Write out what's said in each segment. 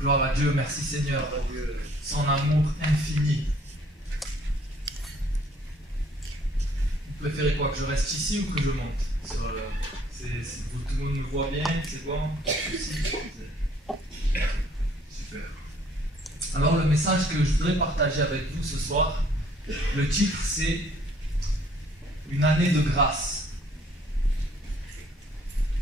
Gloire à Dieu, merci Seigneur, son amour infini. Vous préférez quoi, que je reste ici ou que je monte sur le... Tout le monde me voit bien, c'est bon? Super. Alors le message que je voudrais partager avec vous ce soir, le titre c'est une année de grâce.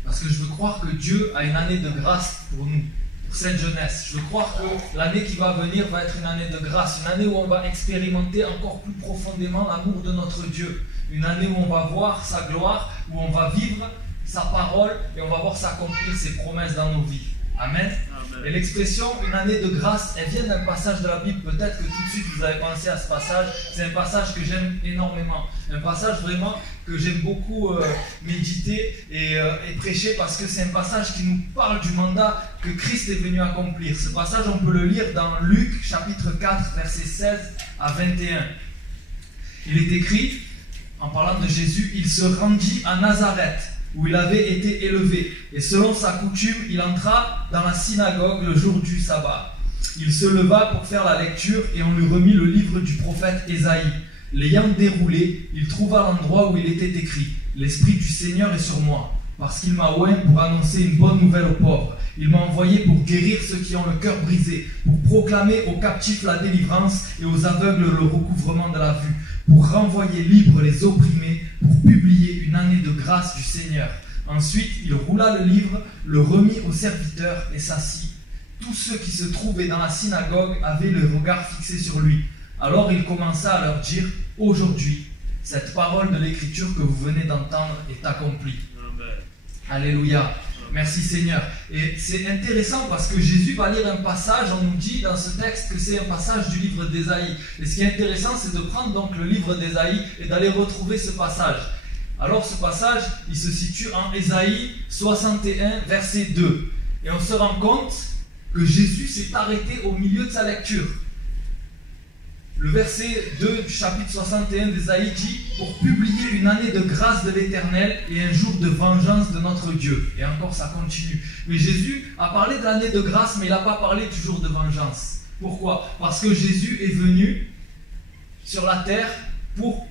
Parce que je veux croire que Dieu a une année de grâce pour nous, pour cette jeunesse. Je veux croire que l'année qui va venir va être une année de grâce, une année où on va expérimenter encore plus profondément l'amour de notre Dieu. Une année où on va voir sa gloire, où on va vivre sa parole et on va voir s'accomplir ses promesses dans nos vies. Amen. Amen. Et l'expression une année de grâce, elle vient d'un passage de la Bible. Peut-être que tout de suite vous avez pensé à ce passage. C'est un passage que j'aime énormément. Un passage vraiment que j'aime beaucoup méditer et prêcher parce que c'est un passage qui nous parle du mandat que Christ est venu accomplir. Ce passage, on peut le lire dans Luc chapitre 4, versets 16 à 21. Il est écrit, en parlant de Jésus, il se rendit à Nazareth, où il avait été élevé. Et selon sa coutume, il entra dans la synagogue le jour du sabbat. Il se leva pour faire la lecture et on lui remit le livre du prophète Ésaïe. L'ayant déroulé, il trouva l'endroit où il était écrit « L'Esprit du Seigneur est sur moi, parce qu'il m'a oint pour annoncer une bonne nouvelle aux pauvres. Il m'a envoyé pour guérir ceux qui ont le cœur brisé, pour proclamer aux captifs la délivrance et aux aveugles le recouvrement de la vue, pour renvoyer libres les opprimés, pour publier une année de grâce du Seigneur. » Ensuite, il roula le livre, le remit au serviteur et s'assit. Tous ceux qui se trouvaient dans la synagogue avaient le regard fixé sur lui. Alors il commença à leur dire « Aujourd'hui, cette parole de l'Écriture que vous venez d'entendre est accomplie. » Alléluia. Merci Seigneur. Et c'est intéressant parce que Jésus va lire un passage, on nous dit dans ce texte que c'est un passage du livre d'Ésaïe. Et ce qui est intéressant, c'est de prendre donc le livre d'Ésaïe et d'aller retrouver ce passage. Alors ce passage, il se situe en Ésaïe 61, verset 2. Et on se rend compte que Jésus s'est arrêté au milieu de sa lecture. Le verset 2 du chapitre 61 d'Ésaïe dit « Pour publier une année de grâce de l'Éternel et un jour de vengeance de notre Dieu. » Et encore ça continue. Mais Jésus a parlé de l'année de grâce, mais il n'a pas parlé du jour de vengeance. Pourquoi? Parce que Jésus est venu sur la terre pour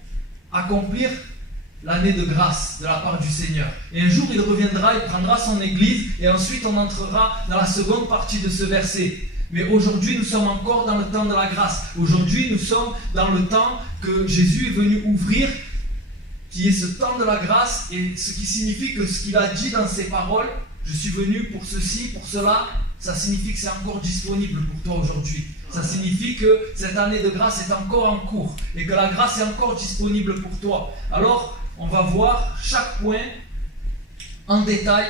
accomplir l'année de grâce de la part du Seigneur. Et un jour il reviendra, il prendra son église et ensuite on entrera dans la seconde partie de ce verset. Mais aujourd'hui, nous sommes encore dans le temps de la grâce. Aujourd'hui, nous sommes dans le temps que Jésus est venu ouvrir, qui est ce temps de la grâce, et ce qui signifie que ce qu'il a dit dans ses paroles, je suis venu pour ceci, pour cela, ça signifie que c'est encore disponible pour toi aujourd'hui. Ça signifie que cette année de grâce est encore en cours, et que la grâce est encore disponible pour toi. Alors, on va voir chaque point en détail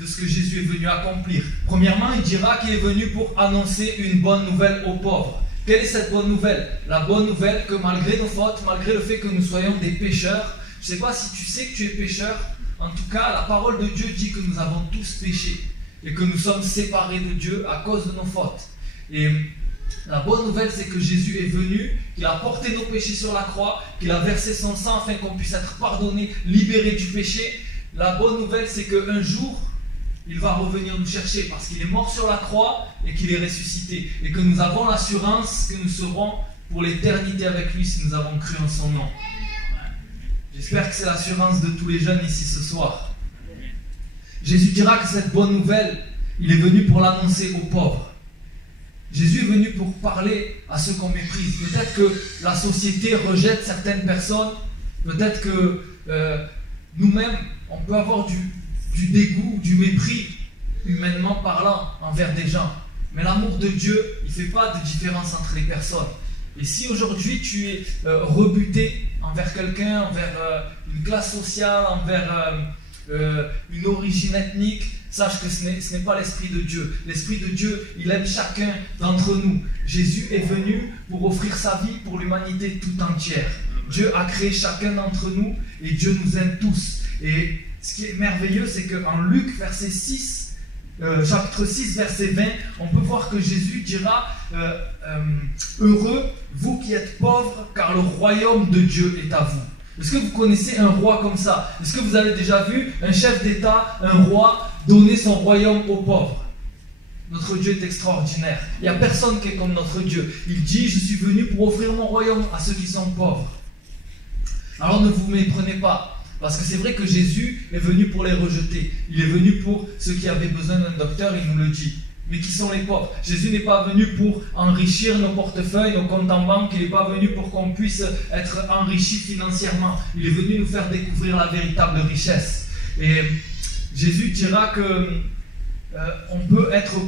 de ce que Jésus est venu accomplir. Premièrement, il dira qu'il est venu pour annoncer une bonne nouvelle aux pauvres. Quelle est cette bonne nouvelle? La bonne nouvelle que malgré nos fautes, malgré le fait que nous soyons des pécheurs, je ne sais pas si tu sais que tu es pécheur, en tout cas, la parole de Dieu dit que nous avons tous péché et que nous sommes séparés de Dieu à cause de nos fautes. Et la bonne nouvelle, c'est que Jésus est venu, qu'il a porté nos péchés sur la croix, qu'il a versé son sang afin qu'on puisse être pardonné, libéré du péché. La bonne nouvelle, c'est qu'un jour, il va revenir nous chercher parce qu'il est mort sur la croix et qu'il est ressuscité. Et que nous avons l'assurance que nous serons pour l'éternité avec lui si nous avons cru en son nom. J'espère que c'est l'assurance de tous les jeunes ici ce soir. Jésus dira que cette bonne nouvelle, il est venu pour l'annoncer aux pauvres. Jésus est venu pour parler à ceux qu'on méprise. Peut-être que la société rejette certaines personnes. Peut-être que nous-mêmes, on peut avoir du dégoût, du mépris, humainement parlant, envers des gens. Mais l'amour de Dieu, il ne fait pas de différence entre les personnes. Et si aujourd'hui tu es rebuté envers quelqu'un, envers une classe sociale, envers une origine ethnique, sache que ce n'est pas l'Esprit de Dieu. L'Esprit de Dieu, il aime chacun d'entre nous. Jésus est venu pour offrir sa vie pour l'humanité tout entière. Dieu a créé chacun d'entre nous et Dieu nous aime tous. Et ce qui est merveilleux, c'est qu'en Luc, chapitre 6, verset 20, on peut voir que Jésus dira « Heureux, vous qui êtes pauvres, car le royaume de Dieu est à vous. » Est-ce que vous connaissez un roi comme ça? Est-ce que vous avez déjà vu un chef d'État, un roi, donner son royaume aux pauvres? Notre Dieu est extraordinaire. Il n'y a personne qui est comme notre Dieu. Il dit, je suis venu pour offrir mon royaume à ceux qui sont pauvres. Alors ne vous méprenez pas. Parce que c'est vrai que Jésus est venu pour les rejeter. Il est venu pour ceux qui avaient besoin d'un docteur, il nous le dit. Mais qui sont les pauvres. Jésus n'est pas venu pour enrichir nos portefeuilles, nos comptes en banque. Il n'est pas venu pour qu'on puisse être enrichi financièrement. Il est venu nous faire découvrir la véritable richesse. Et Jésus dira que on peut être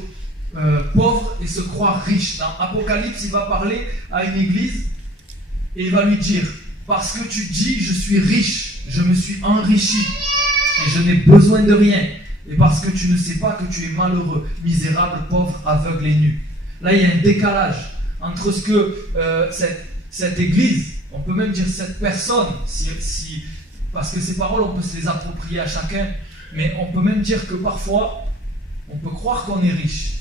pauvre et se croire riche. Dans Apocalypse, il va parler à une église et il va lui dire, parce que tu dis, je suis riche, je me suis enrichi et je n'ai besoin de rien. Et parce que tu ne sais pas que tu es malheureux, misérable, pauvre, aveugle et nu. Là, il y a un décalage entre ce que cette église, on peut même dire cette personne, parce que ces paroles, on peut se les approprier à chacun, mais on peut même dire que parfois, on peut croire qu'on est riche,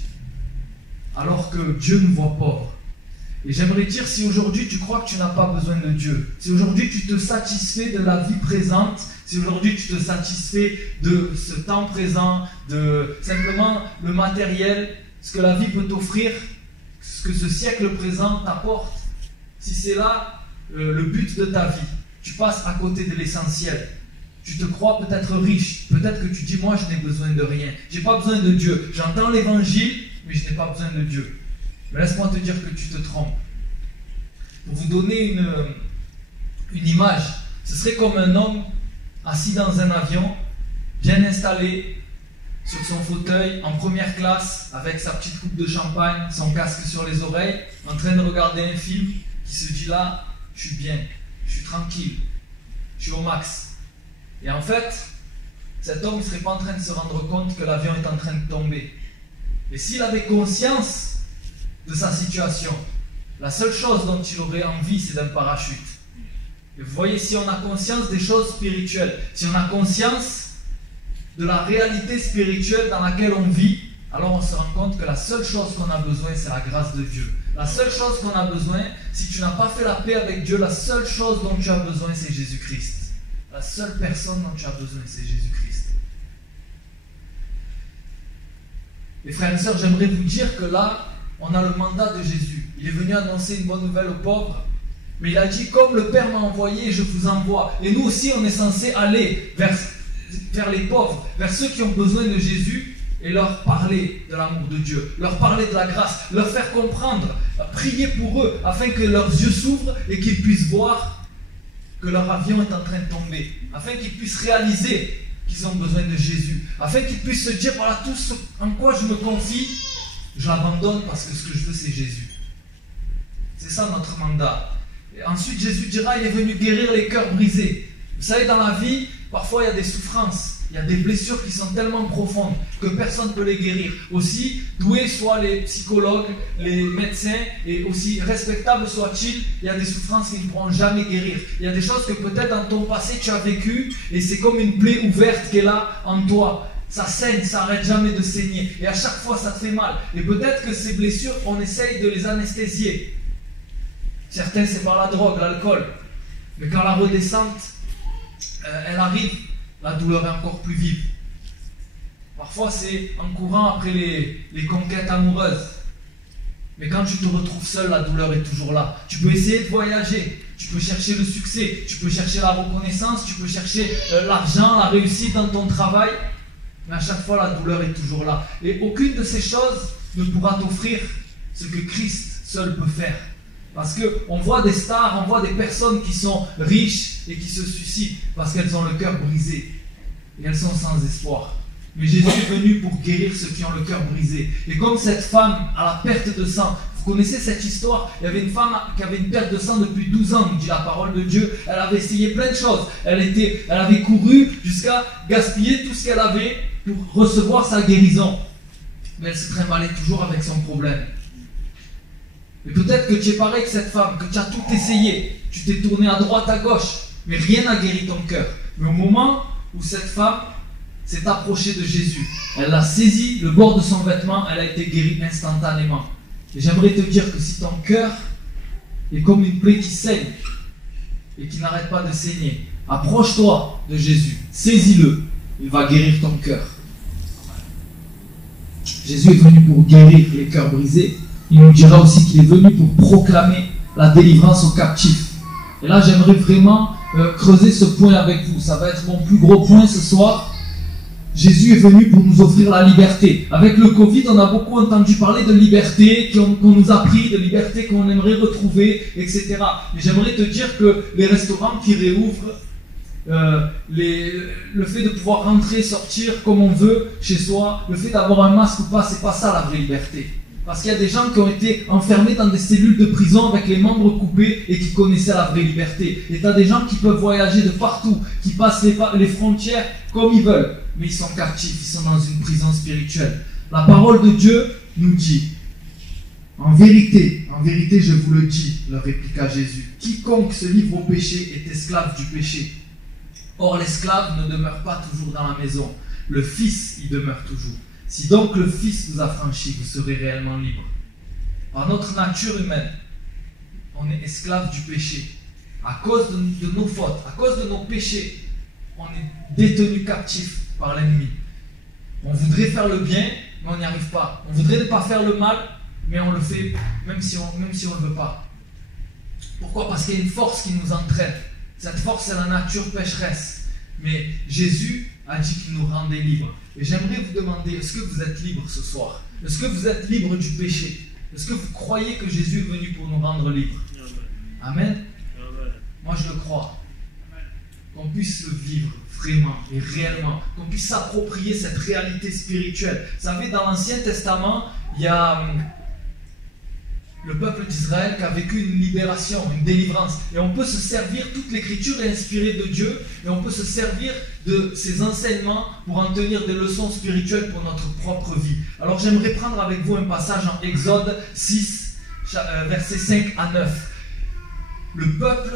alors que Dieu nous voit pauvres. Et j'aimerais dire, si aujourd'hui tu crois que tu n'as pas besoin de Dieu, si aujourd'hui tu te satisfais de la vie présente, si aujourd'hui tu te satisfais de ce temps présent, de simplement le matériel, ce que la vie peut t'offrir, ce que ce siècle présent t'apporte, si c'est là le but de ta vie, tu passes à côté de l'essentiel. Tu te crois peut-être riche, peut-être que tu dis, moi je n'ai besoin de rien, j'ai pas besoin de Dieu, j'entends l'évangile, mais je n'ai pas besoin de Dieu. Mais laisse-moi te dire que tu te trompes. Pour vous donner une image, ce serait comme un homme assis dans un avion, bien installé sur son fauteuil, en première classe, avec sa petite coupe de champagne, son casque sur les oreilles, en train de regarder un film, qui se dit là, je suis bien, je suis tranquille, je suis au max. Et en fait, cet homme ne serait pas en train de se rendre compte que l'avion est en train de tomber. Et s'il avait conscience de sa situation, la seule chose dont il aurait envie, c'est d'un parachute. Et vous voyez, si on a conscience des choses spirituelles, si on a conscience de la réalité spirituelle dans laquelle on vit, alors on se rend compte que la seule chose qu'on a besoin, c'est la grâce de Dieu. La seule chose qu'on a besoin, si tu n'as pas fait la paix avec Dieu, la seule chose dont tu as besoin, c'est Jésus-Christ. La seule personne dont tu as besoin, c'est Jésus-Christ. Les frères et sœurs, j'aimerais vous dire que là, on a le mandat de Jésus. Il est venu annoncer une bonne nouvelle aux pauvres, mais il a dit, comme le Père m'a envoyé, je vous envoie. Et nous aussi, on est censé aller vers les pauvres, vers ceux qui ont besoin de Jésus, et leur parler de l'amour de Dieu, leur parler de la grâce, leur faire comprendre, prier pour eux, afin que leurs yeux s'ouvrent et qu'ils puissent voir que leur avion est en train de tomber, afin qu'ils puissent réaliser qu'ils ont besoin de Jésus, afin qu'ils puissent se dire, voilà, tout ce en quoi je me confie, je l'abandonne parce que ce que je veux, c'est Jésus. C'est ça notre mandat. Et ensuite, Jésus dira, il est venu guérir les cœurs brisés. Vous savez, dans la vie, parfois il y a des souffrances, il y a des blessures qui sont tellement profondes que personne ne peut les guérir. Aussi, doués soient les psychologues, les médecins, et aussi respectables soient-ils, il y a des souffrances qui ne pourront jamais guérir. Il y a des choses que peut-être dans ton passé tu as vécues, et c'est comme une plaie ouverte qui est là en toi. Ça saigne, ça n'arrête jamais de saigner. Et à chaque fois, ça te fait mal. Et peut-être que ces blessures, on essaye de les anesthésier. Certains, c'est par la drogue, l'alcool. Mais quand la redescente, elle arrive, la douleur est encore plus vive. Parfois, c'est en courant après les conquêtes amoureuses. Mais quand tu te retrouves seul, la douleur est toujours là. Tu peux essayer de voyager. Tu peux chercher le succès. Tu peux chercher la reconnaissance. Tu peux chercher l'argent, la réussite dans ton travail. Mais à chaque fois, la douleur est toujours là. Et aucune de ces choses ne pourra t'offrir ce que Christ seul peut faire. Parce qu'on voit des stars, on voit des personnes qui sont riches et qui se suicident parce qu'elles ont le cœur brisé. Et elles sont sans espoir. Mais Jésus est venu pour guérir ceux qui ont le cœur brisé. Et comme cette femme à la perte de sang, vous connaissez cette histoire, il y avait une femme qui avait une perte de sang depuis 12 ans, nous dit la parole de Dieu. Elle avait essayé plein de choses. Elle avait couru jusqu'à gaspiller tout ce qu'elle avait pour recevoir sa guérison. Mais elle se trimbalait toujours avec son problème. Et peut-être que tu es pareil que cette femme, que tu as tout essayé. Tu t'es tourné à droite, à gauche, mais rien n'a guéri ton cœur. Mais au moment où cette femme s'est approchée de Jésus, elle a saisi le bord de son vêtement, elle a été guérie instantanément. Et j'aimerais te dire que si ton cœur est comme une plaie qui saigne et qui n'arrête pas de saigner, approche-toi de Jésus, saisis-le, il va guérir ton cœur. Jésus est venu pour guérir les cœurs brisés. Il nous dira aussi qu'il est venu pour proclamer la délivrance aux captifs. Et là, j'aimerais vraiment creuser ce point avec vous. Ça va être mon plus gros point ce soir. Jésus est venu pour nous offrir la liberté. Avec le Covid, on a beaucoup entendu parler de liberté qu'on nous a pris, de liberté qu'on aimerait retrouver, etc. Mais j'aimerais te dire que les restaurants qui réouvrent, le fait de pouvoir rentrer, sortir comme on veut chez soi, le fait d'avoir un masque ou pas, c'est pas ça la vraie liberté. Parce qu'il y a des gens qui ont été enfermés dans des cellules de prison avec les membres coupés et qui connaissaient la vraie liberté. Et tu as des gens qui peuvent voyager de partout, qui passent les frontières comme ils veulent, mais ils sont captifs, ils sont dans une prison spirituelle. La parole de Dieu nous dit, en vérité, je vous le dis, leur répliqua Jésus, quiconque se livre au péché est esclave du péché. Or l'esclave ne demeure pas toujours dans la maison, le Fils y demeure toujours. Si donc le Fils vous a franchi, vous serez réellement libre. Par notre nature humaine, on est esclave du péché. À cause de nos fautes, à cause de nos péchés, on est détenu captif par l'ennemi. On voudrait faire le bien, mais on n'y arrive pas. On voudrait ne pas faire le mal, mais on le fait même si on ne le veut pas. Pourquoi? Parce qu'il y a une force qui nous entraîne. Cette force, c'est la nature pécheresse. Mais Jésus a dit qu'il nous rendait libres. Et j'aimerais vous demander, est-ce que vous êtes libre ce soir? Est-ce que vous êtes libre du péché? Est-ce que vous croyez que Jésus est venu pour nous rendre libres? Amen. Moi je le crois. Qu'on puisse le vivre vraiment et réellement. Qu'on puisse s'approprier cette réalité spirituelle. Vous savez, dans l'Ancien Testament, il y a le peuple d'Israël qui a vécu une libération, une délivrance. Et on peut se servir, toute l'écriture est inspirée de Dieu, et on peut se servir de ses enseignements pour en tenir des leçons spirituelles pour notre propre vie. Alors j'aimerais prendre avec vous un passage en Exode 6, versets 5 à 9. Le peuple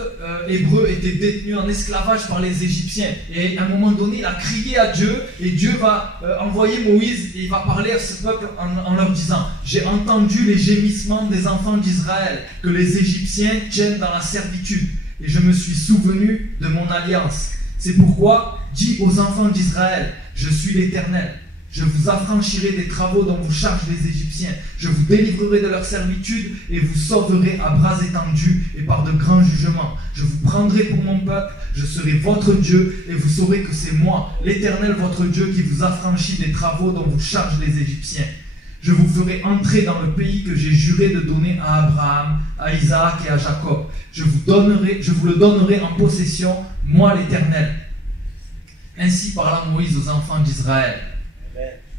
hébreu était détenu en esclavage par les Égyptiens. Et à un moment donné, il a crié à Dieu. Et Dieu va envoyer Moïse. Et il va parler à ce peuple en leur disant: j'ai entendu les gémissements des enfants d'Israël, que les Égyptiens tiennent dans la servitude. Et je me suis souvenu de mon alliance. C'est pourquoi, dis aux enfants d'Israël: je suis l'Éternel. Je vous affranchirai des travaux dont vous chargent les Égyptiens. Je vous délivrerai de leur servitude et vous sauverai à bras étendus et par de grands jugements. Je vous prendrai pour mon peuple, je serai votre Dieu et vous saurez que c'est moi, l'Éternel votre Dieu, qui vous affranchit des travaux dont vous chargent les Égyptiens. Je vous ferai entrer dans le pays que j'ai juré de donner à Abraham, à Isaac et à Jacob. Je vous le donnerai en possession, moi l'Éternel. Ainsi parla Moïse aux enfants d'Israël.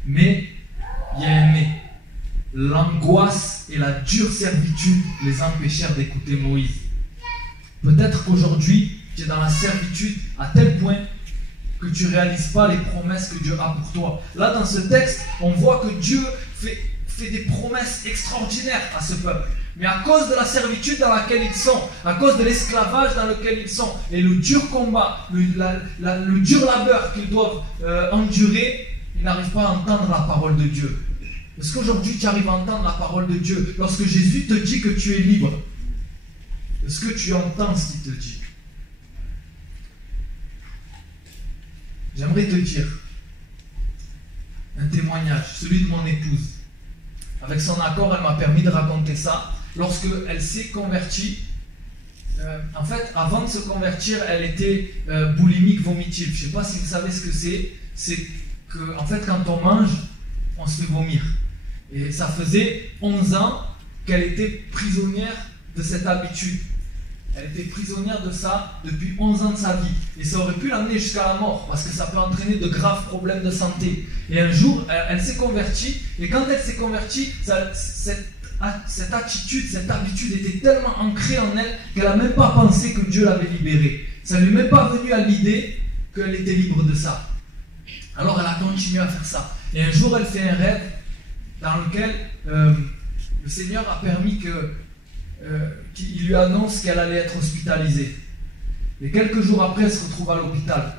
Mais il y a un mais. L'angoisse et la dure servitude les empêchèrent d'écouter Moïse. Peut-être qu'aujourd'hui, tu es dans la servitude à tel point que tu ne réalises pas les promesses que Dieu a pour toi. Là, dans ce texte, on voit que Dieu fait des promesses extraordinaires à ce peuple. Mais à cause de la servitude dans laquelle ils sont, à cause de l'esclavage dans lequel ils sont, et le dur combat, le dur labeur qu'ils doivent endurer, ils n'arrivent pas à entendre la parole de Dieu. Est-ce qu'aujourd'hui tu arrives à entendre la parole de Dieu? Lorsque Jésus te dit que tu es libre, est-ce que tu entends ce qu'il te dit? J'aimerais te dire un témoignage, celui de mon épouse. Avec son accord, elle m'a permis de raconter ça. Lorsque elle s'est convertie, en fait, avant de se convertir, elle était boulimique vomitive. Je ne sais pas si vous savez ce que c'est. C'est que, en fait, quand on mange, on se fait vomir. Et ça faisait 11 ans qu'elle était prisonnière de cette habitude. Elle était prisonnière de ça depuis 11 ans de sa vie. Et ça aurait pu l'amener jusqu'à la mort, parce que ça peut entraîner de graves problèmes de santé. Et un jour, elle s'est convertie, et quand elle s'est convertie, cette attitude, cette habitude était tellement ancrée en elle qu'elle n'a même pas pensé que Dieu l'avait libérée. Ça ne lui est même pas venu à l'idée qu'elle était libre de ça. Alors elle a continué à faire ça. Et un jour, elle fait un rêve dans lequel le Seigneur a permis qu'il lui annonce qu'elle allait être hospitalisée. Et quelques jours après, elle se retrouve à l'hôpital.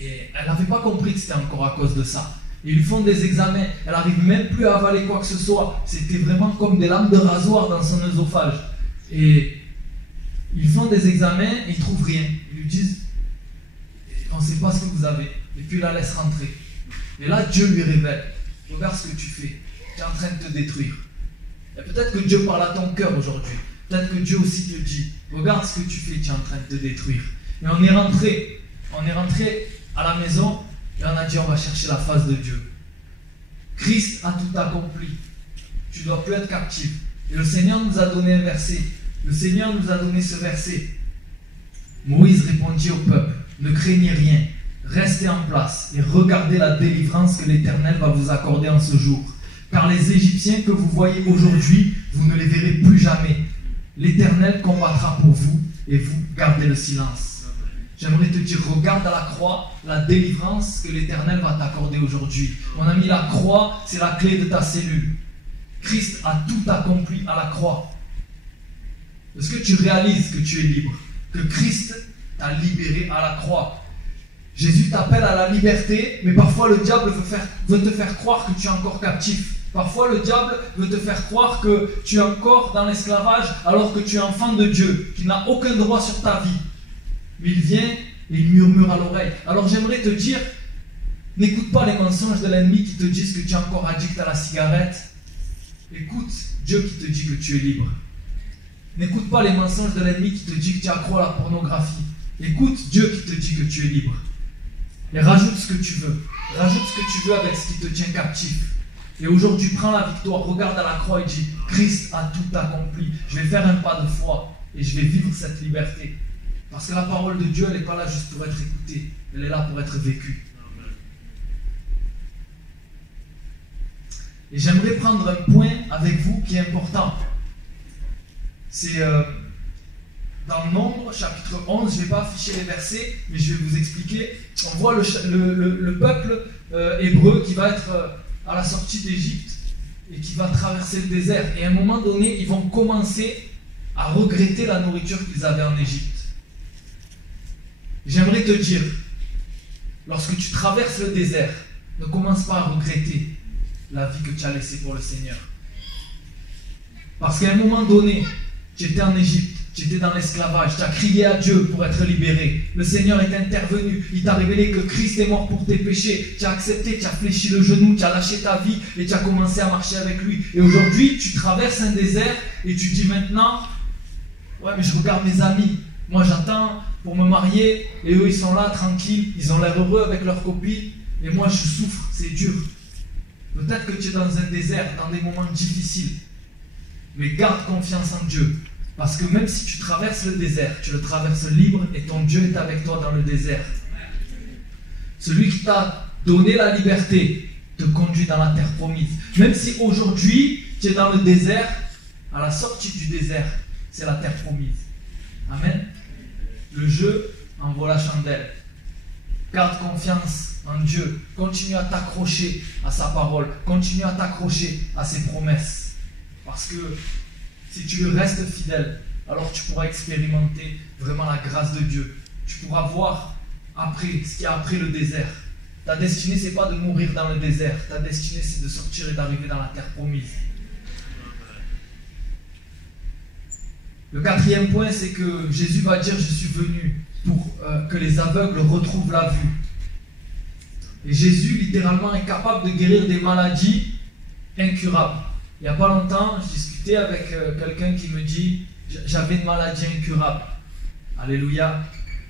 Et elle n'avait pas compris que c'était encore à cause de ça. Et ils lui font des examens. Elle n'arrive même plus à avaler quoi que ce soit. C'était vraiment comme des lames de rasoir dans son œsophage. Et ils font des examens et ils ne trouvent rien. Ils lui disent: on ne sait pas ce que vous avez. Et puis il la laisse rentrer. Et là, Dieu lui révèle regarde ce que tu fais. Tu es en train de te détruire. Et peut-être que Dieu parle à ton cœur aujourd'hui. Peut-être que Dieu aussi te dit, regarde ce que tu fais, tu es en train de te détruire. Et on est rentré à la maison et on a dit, on va chercher la face de Dieu. Christ a tout accompli. Tu ne dois plus être captif. Et le Seigneur nous a donné un verset. Le Seigneur nous a donné ce verset. Moïse répondit au peuple, ne craignez rien, restez en place et regardez la délivrance que l'Éternel va vous accorder en ce jour. Car les Égyptiens que vous voyez aujourd'hui, vous ne les verrez plus jamais. L'Éternel combattra pour vous et vous gardez le silence. J'aimerais te dire, regarde à la croix la délivrance que l'Éternel va t'accorder aujourd'hui. Mon ami, la croix, c'est la clé de ta cellule. Christ a tout accompli à la croix. Est-ce que tu réalises que tu es libre? Que Christ t'a libéré à la croix. Jésus t'appelle à la liberté, mais parfois le diable veut te faire croire que tu es encore captif. Parfois le diable veut te faire croire que tu es encore dans l'esclavage alors que tu es enfant de Dieu, qui n'a aucun droit sur ta vie. Mais il vient et il murmure à l'oreille. Alors j'aimerais te dire, n'écoute pas les mensonges de l'ennemi qui te disent que tu es encore addict à la cigarette. Écoute Dieu qui te dit que tu es libre. N'écoute pas les mensonges de l'ennemi qui te dit que tu es accro à la pornographie. Écoute Dieu qui te dit que tu es libre. Et rajoute ce que tu veux. Rajoute ce que tu veux avec ce qui te tient captif. Et aujourd'hui, prends la victoire, regarde à la croix et dis, Christ a tout accompli. Je vais faire un pas de foi et je vais vivre cette liberté. Parce que la parole de Dieu, elle n'est pas là juste pour être écoutée. Elle est là pour être vécue. Et j'aimerais prendre un point avec vous qui est important. C'est dans le Nombre, chapitre 11, je ne vais pas afficher les versets, mais je vais vous expliquer. On voit le peuple hébreu qui va être à la sortie d'Égypte et qui va traverser le désert. Et à un moment donné, ils vont commencer à regretter la nourriture qu'ils avaient en Égypte. J'aimerais te dire, lorsque tu traverses le désert, ne commence pas à regretter la vie que tu as laissée pour le Seigneur. Parce qu'à un moment donné, tu étais en Égypte, tu étais dans l'esclavage, tu as crié à Dieu pour être libéré. Le Seigneur est intervenu, il t'a révélé que Christ est mort pour tes péchés. Tu as accepté, tu as fléchi le genou, tu as lâché ta vie et tu as commencé à marcher avec lui. Et aujourd'hui, tu traverses un désert et tu dis maintenant, ouais mais je regarde mes amis, moi j'attends pour me marier et eux ils sont là tranquilles, ils ont l'air heureux avec leurs copines et moi je souffre, c'est dur. Peut-être que tu es dans un désert, dans des moments difficiles. Mais garde confiance en Dieu. Parce que même si tu traverses le désert, tu le traverses libre et ton Dieu est avec toi dans le désert. Celui qui t'a donné la liberté te conduit dans la terre promise. Même si aujourd'hui tu es dans le désert, à la sortie du désert, c'est la terre promise. Amen. Le jeu en vaut la chandelle. Garde confiance en Dieu. Continue à t'accrocher à sa parole. Continue à t'accrocher à ses promesses. Parce que si tu lui restes fidèle, alors tu pourras expérimenter vraiment la grâce de Dieu. Tu pourras voir après ce qu'il y a après le désert. Ta destinée, ce n'est pas de mourir dans le désert. Ta destinée, c'est de sortir et d'arriver dans la terre promise. Le quatrième point, c'est que Jésus va dire, je suis venu pour que les aveugles retrouvent la vue. Et Jésus, littéralement, est capable de guérir des maladies incurables. Il n'y a pas longtemps, je discutais avec quelqu'un qui me dit « J'avais une maladie incurable. » Alléluia.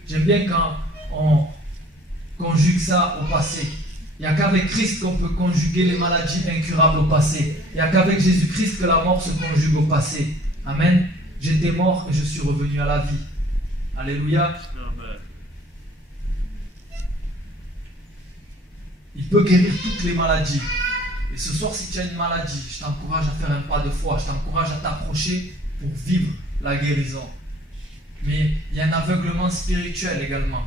J'aime bien quand on conjugue ça au passé. Il n'y a qu'avec Christ qu'on peut conjuguer les maladies incurables au passé. Il n'y a qu'avec Jésus-Christ que la mort se conjugue au passé. Amen. J'étais mort et je suis revenu à la vie. Alléluia. Il peut guérir toutes les maladies. Et ce soir, si tu as une maladie, je t'encourage à faire un pas de foi. Je t'encourage à t'approcher pour vivre la guérison. Mais il y a un aveuglement spirituel également.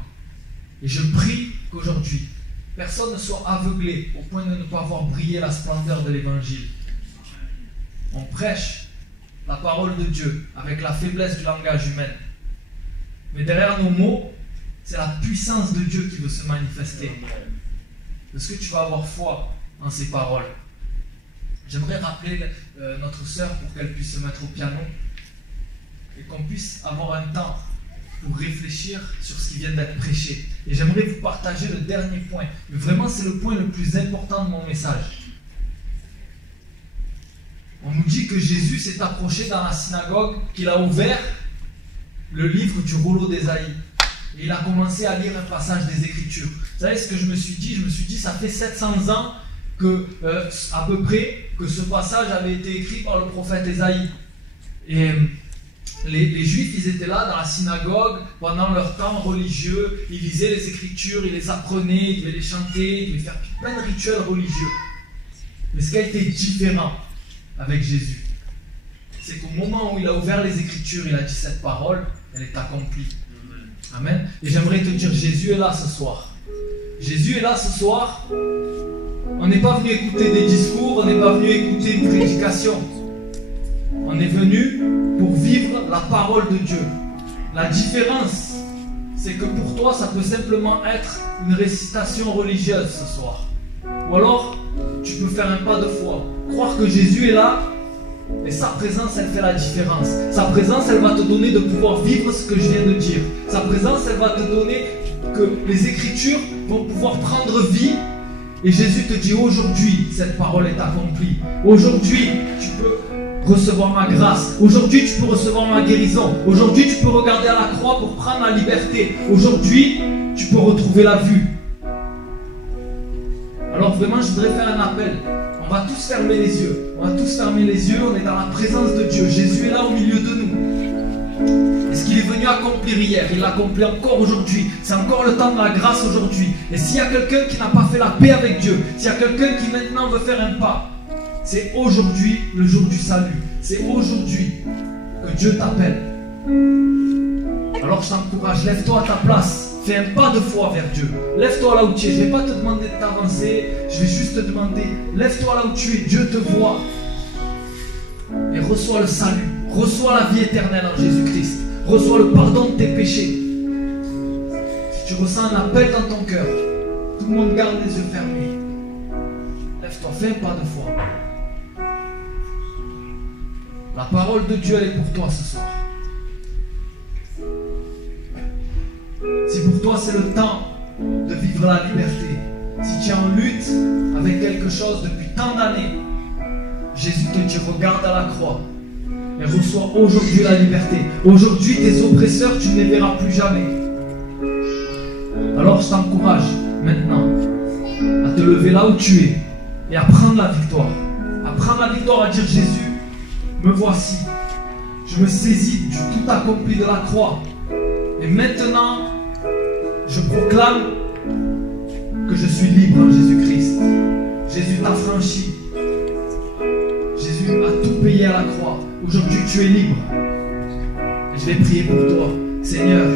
Et je prie qu'aujourd'hui, personne ne soit aveuglé au point de ne pas voir briller la splendeur de l'évangile. On prêche la parole de Dieu avec la faiblesse du langage humain. Mais derrière nos mots, c'est la puissance de Dieu qui veut se manifester. Est-ce que tu vas avoir foi en ces paroles? J'aimerais rappeler notre sœur pour qu'elle puisse se mettre au piano et qu'on puisse avoir un temps pour réfléchir sur ce qui vient d'être prêché. Et j'aimerais vous partager le dernier point. Mais vraiment, c'est le point le plus important de mon message. nous dit que Jésus s'est approché dans la synagogue, qu'il a ouvert le livre du rouleau d'Ésaïe. Et il a commencé à lire un passage des Écritures. Vous savez ce que je me suis dit? Je me suis dit, ça fait 700 ans que, à peu près, que ce passage avait été écrit par le prophète Ésaïe. Et les Juifs, ils étaient là dans la synagogue pendant leur temps religieux, ils lisaient les Écritures, ils les apprenaient, ils devaient les chanter, ils devaient faire plein de rituels religieux. Mais ce qui a été différent avec Jésus, c'est qu'au moment où il a ouvert les Écritures, il a dit cette parole, elle est accomplie. Amen. Et j'aimerais te dire, Jésus est là ce soir. Jésus est là ce soir. On n'est pas venu écouter des discours, on n'est pas venu écouter une prédication. On est venu pour vivre la parole de Dieu. La différence, c'est que pour toi, ça peut simplement être une récitation religieuse ce soir. Ou alors, tu peux faire un pas de foi. Croire que Jésus est là, et sa présence, elle fait la différence. Sa présence, elle va te donner de pouvoir vivre ce que je viens de dire. Sa présence, elle va te donner que les Écritures vont pouvoir prendre vie. Et Jésus te dit, aujourd'hui, cette parole est accomplie. Aujourd'hui, tu peux recevoir ma grâce. Aujourd'hui, tu peux recevoir ma guérison. Aujourd'hui, tu peux regarder à la croix pour prendre la liberté. Aujourd'hui, tu peux retrouver la vue. Alors vraiment, je voudrais faire un appel. On va tous fermer les yeux. On va tous fermer les yeux. On est dans la présence de Dieu. Jésus est là au milieu de nous. Et ce qu'il est venu accomplir hier, il l'accomplit encore aujourd'hui. C'est encore le temps de la grâce aujourd'hui. Et s'il y a quelqu'un qui n'a pas fait la paix avec Dieu, s'il y a quelqu'un qui maintenant veut faire un pas, c'est aujourd'hui le jour du salut. C'est aujourd'hui que Dieu t'appelle. Alors je t'encourage, lève-toi à ta place. Fais un pas de foi vers Dieu. Lève-toi là où tu es. Je ne vais pas te demander de t'avancer. Je vais juste te demander, lève-toi là où tu es. Dieu te voit. Et reçois le salut. Reçois la vie éternelle en Jésus-Christ. Reçois le pardon de tes péchés. Si tu ressens un appel dans ton cœur, tout le monde garde les yeux fermés. Lève-toi, fais un pas de foi. La parole de Dieu, elle est pour toi ce soir. Si pour toi c'est le temps de vivre la liberté, si tu es en lutte avec quelque chose depuis tant d'années, Jésus te dit, regarde à la croix et reçois aujourd'hui la liberté. Aujourd'hui, tes oppresseurs, tu ne les verras plus jamais. Alors je t'encourage maintenant à te lever là où tu es et à prendre la victoire. À prendre la victoire, à dire, Jésus, me voici. Je me saisis du tout accompli de la croix. Et maintenant, je proclame que je suis libre en Jésus-Christ. Jésus t'a franchi. Jésus a tout payé à la croix. Aujourd'hui, tu es libre. Et je vais prier pour toi. Seigneur,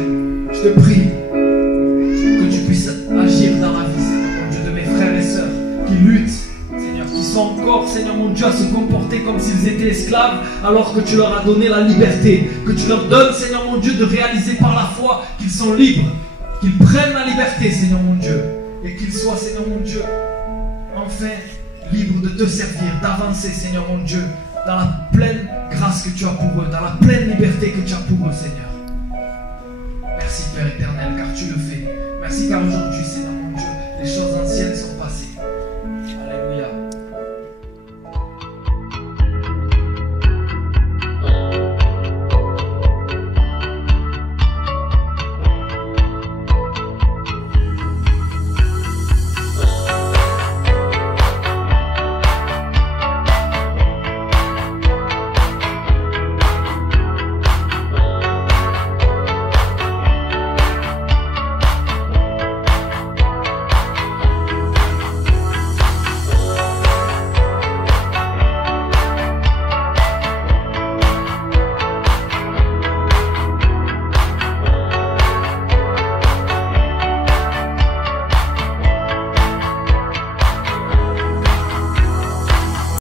je te prie que tu puisses agir dans ma vie, Seigneur mon Dieu, de mes frères et sœurs qui luttent, Seigneur, qui sont encore, Seigneur mon Dieu, à se comporter comme s'ils étaient esclaves alors que tu leur as donné la liberté. Que tu leur donnes, Seigneur mon Dieu, de réaliser par la foi qu'ils sont libres. Qu'ils prennent la liberté, Seigneur mon Dieu, et qu'ils soient, Seigneur mon Dieu, enfin libres de te servir, d'avancer, Seigneur mon Dieu, dans la pleine grâce que tu as pour eux, dans la pleine liberté que tu as pour eux, Seigneur. Merci, Père éternel, car tu le fais. Merci, car aujourd'hui,